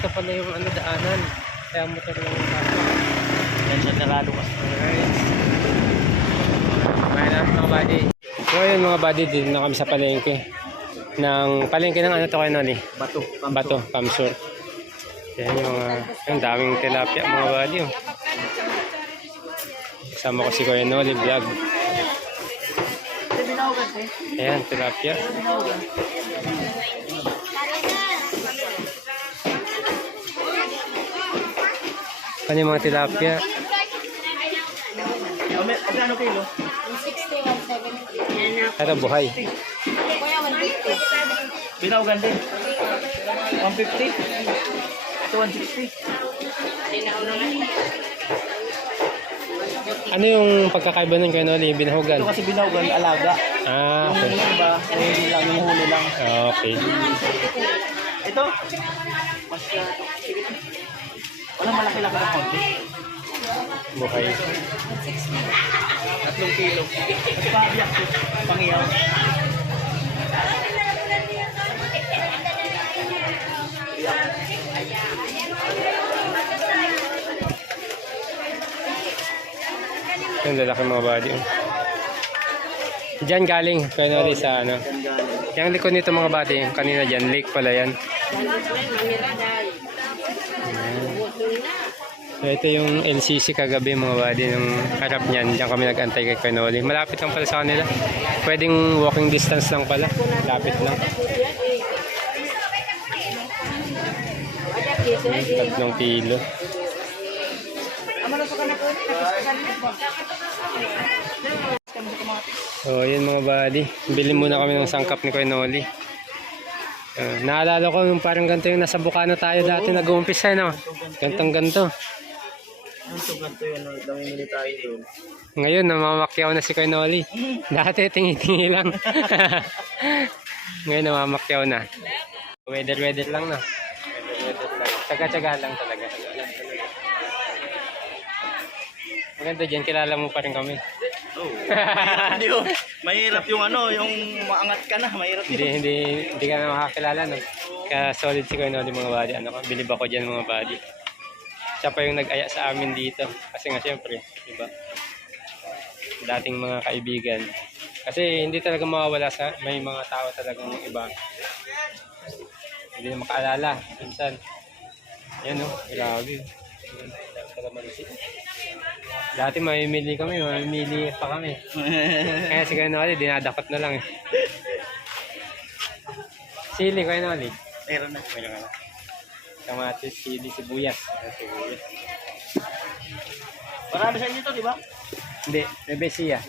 Ito pala yung ano, daanan. Kaya motor lang yung tapak. Yan siya narado ka. Alright. Kumain na mga buddy. So yun mga buddy, dito na kami sa palengke. Palengke ng ano to kayo nun eh? Bato, Kamsur. Yan yung yung daming tilapia mga buddy. Oh. Kasama ko si Kuya Noli vlog. Ayan, tilapia. Ano yung mga tilapia? Ano kilo? 160, 170. Ito buhay. Kuya, 150. Binawagan din. 150. Ito 160. Ano yung pagkakaiba nun kayo Noli? Binahugan? Ito kasi binawagan, alaga. Ah, okay. Yung iba, hindi lang, yung huli lang. Okay. Ito? Mas wala malaki-laki ng konti. Buhay. 3 kilo. Mas pabiyak ko. Pangiyaw. Yung lalaki mga body. Diyan galing, kayo Noli sa ano. Yung likod nito mga body, kanina dyan, lake pala yan. So, ito yung LCC kagabi mga body, nung harap niyan. Diyan kami nag-antay kay Kuya Noli. Malapit lang pala sa kanila. Pwedeng walking distance lang pala. Lapit lang. 3 kilo. So, yun mga buddy. Bili muna kami ng sangkap ni Kuya Noli. Naalala ko yung parang ganito yung nasa Bukana tayo dati nag-uumpisa, no? Gantong-ganto. Ganito yun, namimili tayo doon. Ngayon, namamakyaw na si Kuya Noli. Dati, tingi-tingi lang. Ngayon, namamakyaw na. Weather lang, no? Weather lang. Tsaga-tsaga lang talaga. Maganda dyan, kilala mo pa rin kami. Oh. Mahirap yung ano, yung maangat ka na, mahirap yun. Hindi ka na makakilala, no? Kaya solid si Kuya Noli mga buddy. Bilib ako dyan mga buddy. Siya pa yung nag-aya sa amin dito. Kasi nga siyempre, diba? Dating mga kaibigan. Kasi hindi talaga mawawala sa may mga tao talagang iba. Hindi na makaalala. Minsan. Yan o, grabe. Dati mamimili pa kami. Kaya si Kuya Noli, dinadakot na lang eh. Sili, Kuya Noli. Meron na. Kamatis, sili, sibuyas. Marami sa inyo to, di ba? Hindi, may besiya.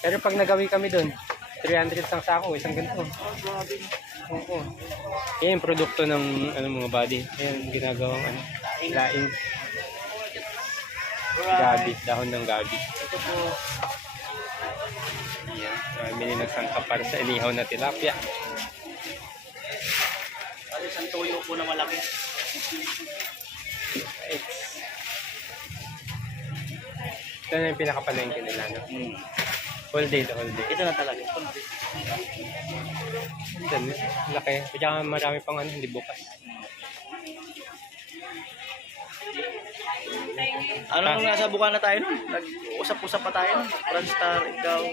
Pero pag nagawi kami doon, 300 sang sako, isang ganito. Oh, grabe. Oo. Yan yung produkto ng mga body. Yan ginagawang laing. Gabi, dahon ng gabi. Ito po. Yan, mini nagsangkap para sa inihaw na tilapia. Ano isang tuyo po na malaki. Right. Ito na yung pinakapalengke nila, no? Whole day to whole day. Ito na talaga. Ito, laki. Kaya marami pang hindi bukas. Ano nung nasa Bukana tayo nun? Nag-usap-usap pa tayo nun. Franstar, ikaw,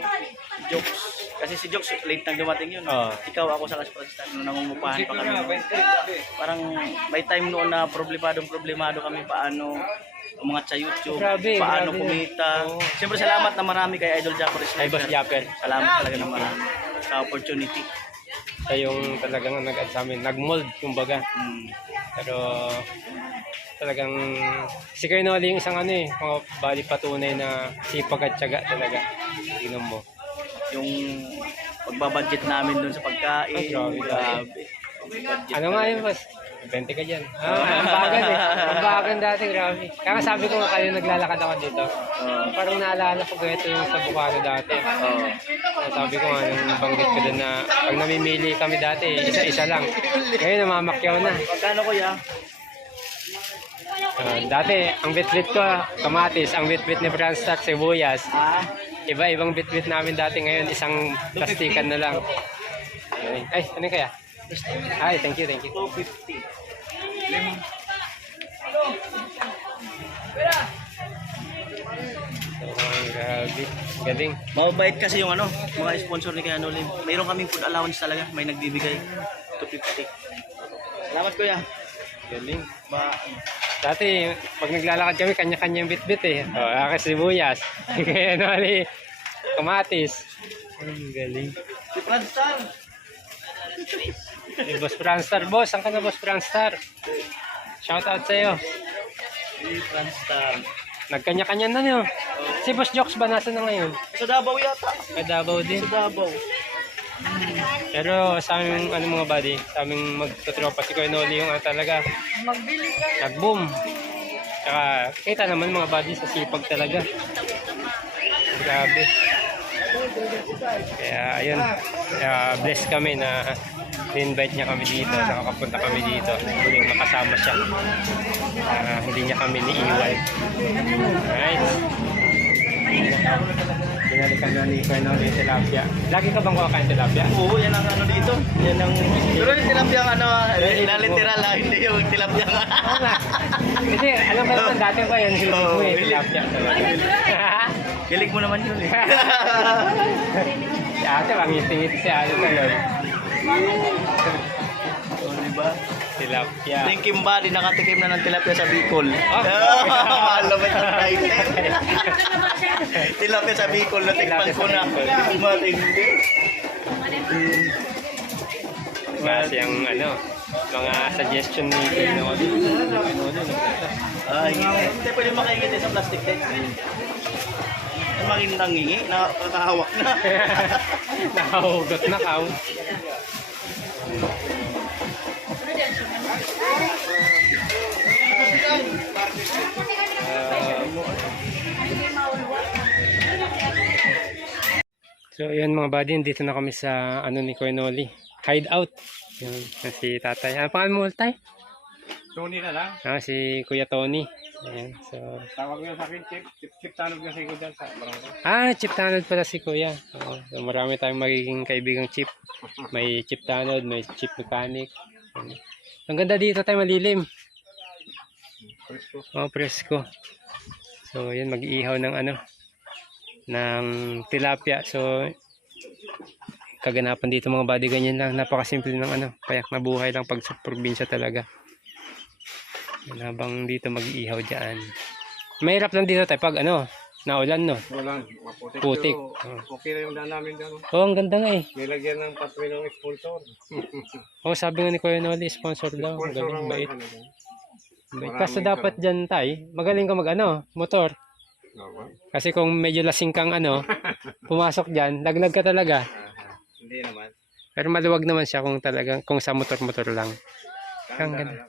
Jokes. Kasi si Jokes, late na dumating yun. Ikaw, ako sa Franstar, nung nangungupahan pa kami. Parang may time noon na problemado kami paano umangat sa YouTube, paano kumita. Siyempre salamat na marami kay Idol Japper. Ay, Boss Japper. Salamat talaga na marami sa opportunity. Siya yung talagang nag-add sa amin. Nag-mold, kumbaga. Pero talagang si Kuya Noli yung isang mga bali patunay na sipag at tiyaga talaga. Tingnan mo. Yung pagbabudget namin dun sa pagkain. Grabe. Ano nga yun, boss? 20 ka dyan. Mambagan eh. Mambagan dati, grabe. Kaya sabi ko nga kayo naglalakad ako dito. Parang naalala ko ganito yung sa Bukana dati. Sabi ko nga nung banggit ko doon na pag namimili kami dati, isa-isa lang. Ngayon namamakyaw na. Pagkano kuya? Dati, ang bitbit ko, kamatis. Ang bitbit ni Franstar, sibuyas. Iba-ibang bitbit namin dati. Ngayon, isang plastikan na lang. Ay, ano kaya? Ay, thank you. 250. Grabe. Galing. Mababait kasi yung mga sponsor ni Kuya Nolim. Mayroon kaming food allowance talaga. May nagbibigay. 250. Salamat kuya. Galing. Ba, Dati, pag naglalakad kami, kanya-kanyang bit-bit eh. O, akas sibuyas. Kaya nali, kamatis. Ang galing. si Franstar. Eh, Boss Franstar. Boss, saan ka na Boss Franstar? Shout out sa'yo. Si Franstar. Nagkanya-kanya na nyo. Si Boss Jokes ba nasa na ngayon? Sa Davao yata. Kadabaw din. Sa Davao. Pero sa aming mga buddy, sa aming magtutropa si Kuya Noli yung talaga nag-boom. Tsaka kita naman mga buddy sa sipag talaga. Grabe. Kaya ayun, kaya blessed kami na invite niya kami dito, nakakapunta kami dito. Muling makasama siya. Hindi niya kami niiwan. Alright. Binalikan na ni Kuya Noli yung tilapia. Lagi ka bang kumakain tilapia? Oo, yan ang dito. Yan ang... Pero yung tilapia literal ha, hindi yung tilapia nga. Kasi alam mo naman dati ba yun, hilig mo yung tilapia. Kilig mo naman yun eh. Si ate, mangiti-ngiti si ate talaga. Oo, diba? Tilapia. Thinking ba, di nakatikim na ng tilapia sa Bicol. Alam mo yung title. Tilapia sa Bicol, natikman ko na. Matindi. Kasi ang mga suggestion ni Kuya Noli. Ay, hindi pwede makaingit sa plastic tape. Ang maging nangingi, nakakahawak na. Nakahugot na kao. So yun mga buddy, dito na kami sa ni Kuya Noli. Hideout. Yun, si tatay. Ano pangalan mo tay? Tony na lang. Si Kuya Tony. Ayan, so Tawag nga sa akin, Chip Tanog kasi ko dyan sa barangay. Chip Tanod pala si Kuya. Oo, so marami tayong magiging kaibigang chip. May Chip Tanod, may Chip Mechanic. Ayan. Ang ganda dito tayo, malilim. Presko. Presko. So, yan, mag-iihaw ng ng tilapia. So, kaganapan dito mga buddy, ganyan lang. Napakasimple ng payak na buhay lang pag sa probinsya talaga. Yan, habang dito mag-iihaw dyan. Mahirap lang dito tayo pag naulan no. Walang maputik. Putik. Pero okay na yung daan namin dyan. Ang ganda nga eh. Nilagyan ng patwi ng sponsor. Sabi nga ni Kuya Noli, sponsor daw. Ang Sponsor galing, ang bait. dyan. Bait. Kaso dapat dyan tayo, magaling ka motor. Kasi kung medyo lasing kang pumasok dyan, laglag ka talaga. Hindi naman. Pero maluwag naman siya kung sa motor-motor lang. Ang ganda.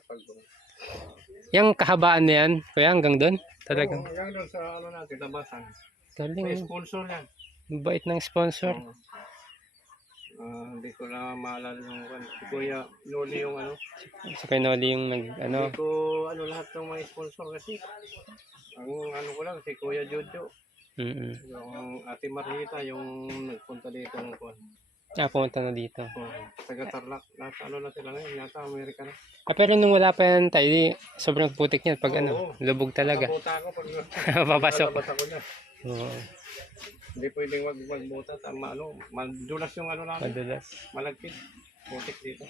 Yung kahabaan na yan, kuya, hanggang doon? Talagang. Hanggang doon sa natin, tabasan. Galing. May sponsor yan. Bait ng sponsor. Hindi ko na maalala yung si Kuya Noli yung Sa Kuya Noli yung Hindi ko lahat ng mga sponsor kasi. Ang ko lang, si Kuya Jojo. Yung Ate Marita, yung nagpunta dito ng kuwan. Pumunta na dito. Taga Tarlac. Nasa na sila ngayon, nasa Amerika na. Pero nung wala pa yan tayo, sobrang putik niyan pag lubog talaga. Nabuta ako pag Papasok. nalabas ako niya. Oo. Hindi pwedeng magbuta. Madulas yung namin. Madulas. Malagkit. Putik dito.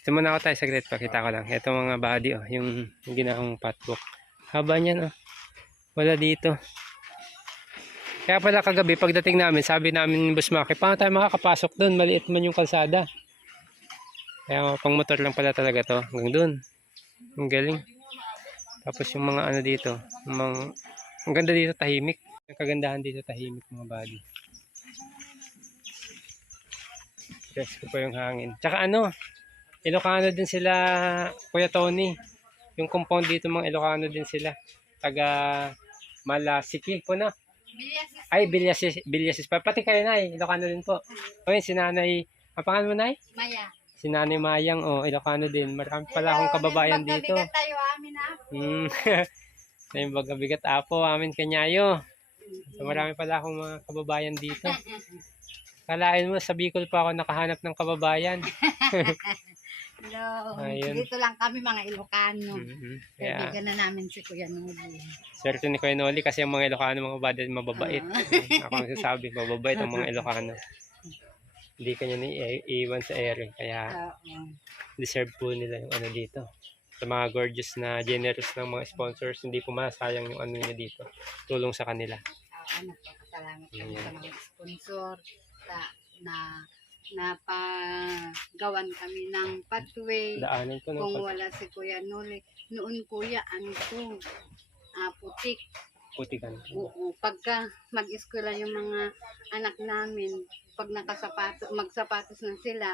Ito muna ako tayo saglit, pakita ko lang. Ito mga body, yung ginahong patbook. Haba niyan, wala dito. Kaya pala kagabi, pagdating namin, sabi namin ni Boss Maki, paano tayo makakapasok doon? Maliit man yung kalsada. Kaya pang motor lang pala talaga to. Hanggang doon. Ang galing. Tapos yung mga dito. Ang ganda dito, tahimik. Ang kagandahan dito, tahimik mga body. Yes, ko pa yung hangin. Tsaka Ilocano din sila, Kuya Tony. Yung compound dito mga Ilocano din sila. Taga Malasiki po na. Ay, Bilyasis pa. Pati kayo, Nay. Ilocano din po. O yun, si Nanay. Ang pangalan mo, Nay? Maya. Si Nanay Mayang. Ilocano din. Marami pala akong kababayan dito. Magkabigat tayo amin Sa yung bagabigat apo, amin kanyayo. So, marami pala akong mga kababayan dito. Kalain mo, sa Bicol pa ako nakahanap ng kababayan. Hello. Ayun. Dito lang kami mga Ilocano. Kaya, Kaibigan na namin si Kuya Noli. swerte ni Kuya Noli kasi ang mga Ilocano, mga bad, mababait. Ako ang sasabi, mababait ang mga Ilocano. Hindi kanya iiwan sa ere. Kaya, Oo. deserve po nila yung ano dito. Sa mga gorgeous na generous ng mga sponsors, hindi po masayang yung ano niya dito. Tulong sa kanila. Nagpapasalamat kami sa mga sponsor na napagawan kami ng pathway. Daanan ko Kung ng wala si Kuya Noli, noon kuya, ano to, putik. putikan. Oo, pagka mag-eskwela yung mga anak namin, pag magsapatos na sila,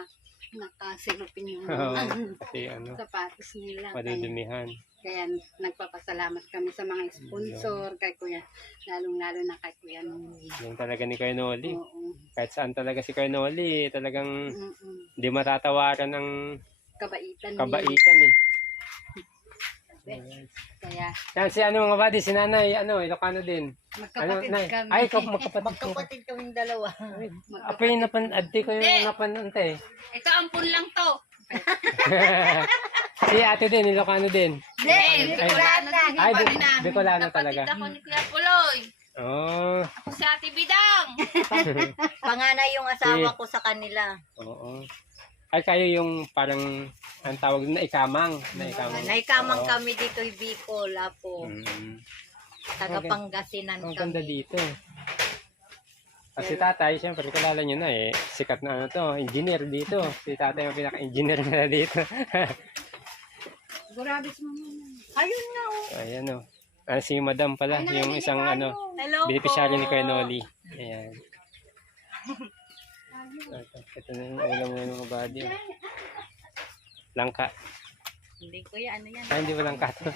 nakasilupin yung Oo, mga kasi ano, sapatos nila. madudumihan. Kaya nagpapasalamat kami sa mga sponsor, kay Kuya, lalong-lalo na kay Kuya Noli. Yung talaga ni Kuya Noli. Oo. Kahit saan talaga si Kuya Noli, talagang Mm-mm. hindi matatawaran ng Kabaitan niya. kabaitan eh. Kaya Yan si ano mga buddy, si Nanay, ano, Ilocano din. magkapatid Nay? kami. Ay, ikaw magkapatid ko. Magkapatid kaming dalawa. Apo yung adti ko yung napanunte. Ito, ampun lang to. Si ate din, Ilocano din. Hindi, Bicolano din. Ay, Iba rin na. Bicolano talaga. Kapatid ako ni Kuya Puloy. Oo. Ako si Ate Bidang. Panganay yung asawa ko sa kanila. Oo. Ay, kayo yung parang, ang tawag na ikamang. Naikamang Oo. kami dito yung Bicol, Apo. Taga Okay. Pangasinan Ang ganda kami. dito. Kasi tatay, siyempre, kilala nyo na eh. Sikat na ano to, engineer dito. Si tatay ang pinaka-engineer nila dito. Grabe mo naman. Ayun na oh. Ayan o. Ah, si madam pala, yung isang ano, Hello beneficiary ni Kuya Noli. Ayan. Ito na yung ulam ng mga body. Oh. Langka. Hindi kuya, ano yan? Ay, hindi ba langka to?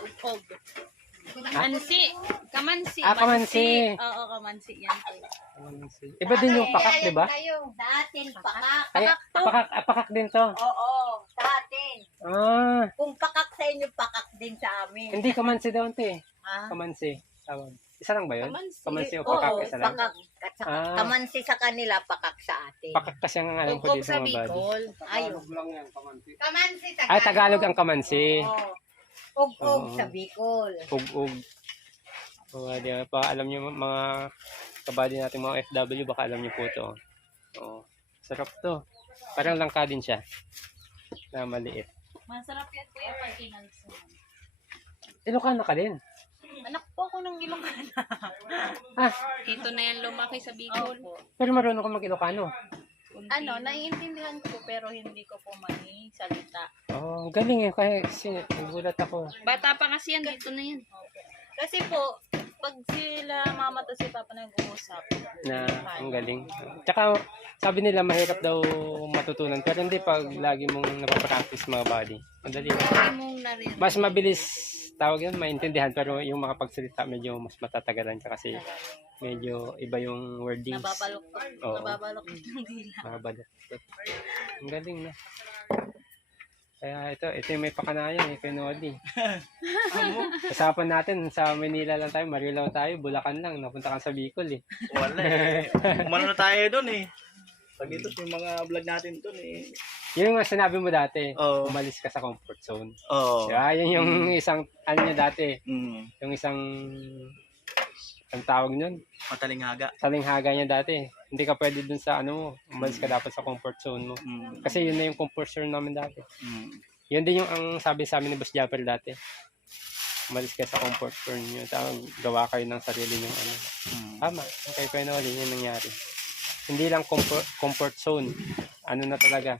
Upog. Kamansi. Kamansi. Ah, kamansi. Oo, kamansi yan. Iba din yung pakak, di ba? Sa atin, pakak. Ay, pakak din to. Oo, sa atin. Ah, Kung pakak sa inyo, pakak din sa amin. hindi kamansi daw ito eh. Ah. Kamansi. Tawag. Isa lang ba yun? Kamansi. Kamansi o Oo, pakak? Isa lang? pakak. Ah. Kamansi sa kanila, pakak sa atin. Pakak kasi ang alam ko dito mga body. Ayun. Kamansi sa Ay, Tagalog ang kamansi. Oo. Ug-ug Oo. sa Bicol. Ug-ug. O, di ba? Baka alam nyo mga kabady natin mga FW, baka alam nyo po ito. Oo. Sarap to. Parang langka din siya. Na maliit. Masarap yan kuya pag inalsan. Ilocano ka din. Anak po ako ng Ilocano. Ah, Ito na yan lumaki sa Bicol. pero marunong ka mag-Ilocano. Ano, naiintindihan ko pero hindi ko po salita. Oh, galing eh. Kasi nagulat ako. Bata pa kasi yan, dito na yan. Kasi po, pag sila mama to si papa nag-uusap, Na ang galing. Tsaka sabi nila mahirap daw matutunan. Pero hindi pag lagi mong napapractice mga body. Madali lang. Lagi mong narin. Mas mabilis tawag yun, maintindihan. Pero yung makapagsalita medyo mas matatagalan ka kasi medyo iba yung wordings. nababalok Oo. ng dila. Mabalot. Ang galing na. Kaya ito yung may pakanayan eh, Pinodi. Kasapan natin, sa Manila lang tayo, Marilao tayo, Bulacan lang, napunta ka sa Bicol eh. Wala eh. Umano na tayo doon eh. Pag ito yung mga vlog natin doon eh. Yun yung nga sinabi mo dati, Oo. umalis ka sa comfort zone. Oo. Diba? Yun yung isang, ano niya dati, yung isang, ang tawag nun, Matalinghaga. talinghaga niya dati. Hindi ka pwede dun sa ano mo, umalis ka dapat sa comfort zone mo. Kasi yun na yung comfort zone namin dati. Yun din yung ang sabi sa amin ni Boss Japper dati. Umalis ka sa comfort zone nyo. Gawa kayo ng sarili nyo. Ano. Tama. Okay, Pinoli, yun nangyari. Hindi lang comfort zone. Ano na talaga.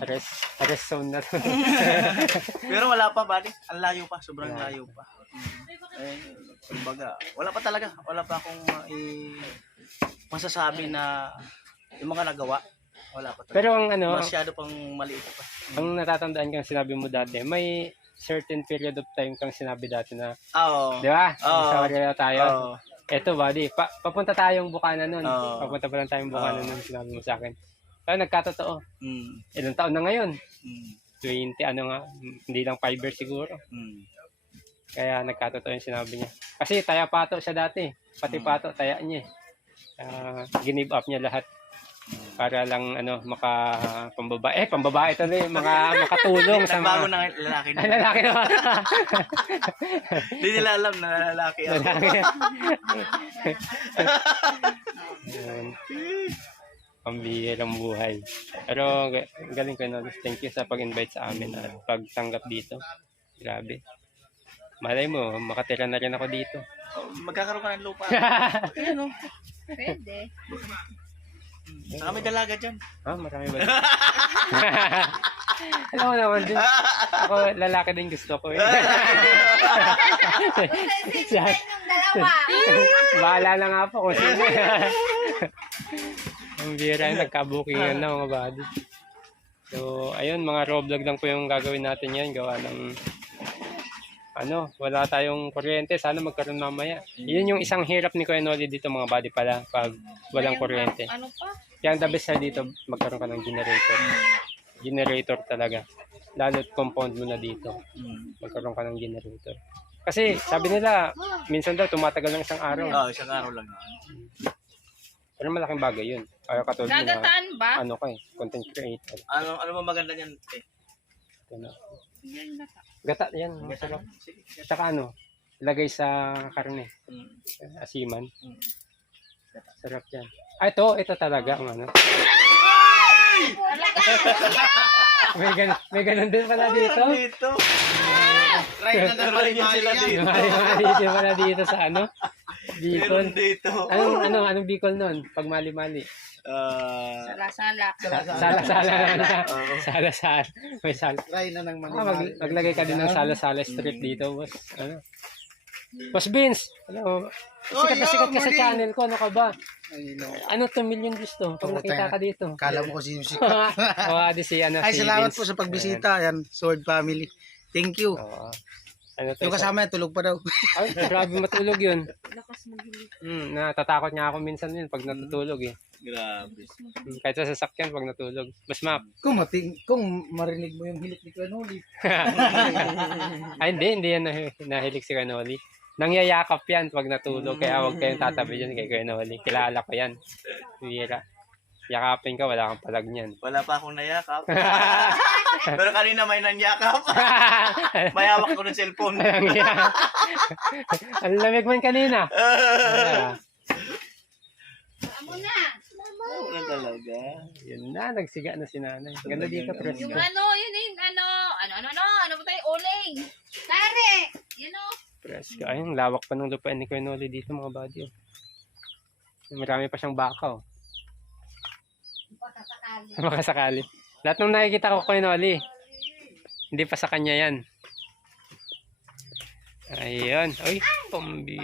Rest zone na to. Pero wala pa, buddy. Ang layo pa. Sobrang layo pa. Kumbaga, wala pa talaga. Wala pa akong masasabi na yung mga nagawa. Wala pa talaga. Pero ang ano, Masyado pang maliit pa. ang natatandaan kang sinabi mo dati, may certain period of time kang sinabi dati na, Oo. di ba? Oo. Sa Marilao tayo. Oo. Eto, buddy, papunta tayong Bukana nun. Oo. Papunta pa lang tayong Bukana nun, sinabi mo sa akin. Pero nagkatotoo. Mm. Ilang taon na ngayon? Mm. 20, ano nga, hindi lang 5 years siguro. Mm. Kaya nagkatotoo yung sinabi niya. Kasi taya pato siya dati. Pati pato, taya niya. Ginive up niya lahat. Para lang pambabae tuloy, makatulong sa Nagbago mga na lalaki na. Ay, lalaki naman. Hindi nila alam na lalaki ako. Yun. Pambihirang buhay. Pero galing ko na. Thank you sa pag-invite sa amin at pagtanggap dito. Grabe. Malay mo, makatira na rin ako dito. Magkakaroon ka ng lupa. Ayan o. Pwede. Saka may dalaga dyan. Marami ba? Alam mo naman din. Ako, lalaki din gusto ko. Bahala na nga po kung sino. Ang bira, nagkabukingan na mga buddy. So, ayun, mga raw vlog lang po yung gagawin natin yan. Gawa ng wala tayong kuryente. Sana magkaroon mamaya. Yun yung isang hirap ni Kuya Noli dito mga buddy pala pag walang kuryente. Ano pa? Kaya ang the best na dito, magkaroon ka ng generator. Generator talaga. Lalo't compound mo na dito. Magkaroon ka ng generator. Kasi sabi nila, minsan daw tumatagal ng isang araw. Oo, isang araw lang yun. Pero malaking bagay yun. Kaya katulad mo na, Gagataan ba? content creator. Ano mo maganda niyan? Gata, yan. Masarap. Tsaka ilagay sa karne. Asiman. Sarap yan. Ito talaga ang may ganun din pala dito. Dito. Try na naman sila dito. May pala dito sa Bicol. Meron dito. Anong Bicol nun? Pag mali-mali. Sala-sala. Sala-sala na. Sala-sala. May sala. Try na ng mali. Maglagay ka din ng sala-sala street dito, boss. Boss Vince, sikat na sikat ka sa channel ko. Ano ka ba? 2 million views to? Pag nakita ka dito. Kala mo ko sino si Ay, si salamat Vince. po sa pagbisita. Ayan, Sword Family. Thank you. Oo. Yung kasama yan, tulog pa daw. Ay, grabe matulog yun. Lakas maghilig. Natatakot nga ako minsan yun pag natutulog eh. Grabe. Kahit sa sasakyan pag natulog. Mas Kung marinig mo yung hilik ni Kanoli. Ay, hindi yan nahilig si Kanoli. Nangyayakap yan pag natulog. Kaya huwag kayong tatabi dyan kay Kanoli. Kilala ko yan. Hira. Yakapin ka, wala kang palag niyan. Wala pa akong nayakap. Pero kanina may nanyakap. May hawak ko ng cellphone. Ang lamig man kanina. Amo na. Ano talaga? Yun na, nagsiga na si nanay. Ganda dito, presko. Yung ano ba tayo? Uling. Tare! Presko. Ayun, lawak pa ng lupain ni Kuya Noli dito mga buddy. Marami pa siyang baka. Baka sakali. Lahat ng nakikita ko Kuya Noli, hindi pa sa kanya yan. Ayun. Ay, pambi.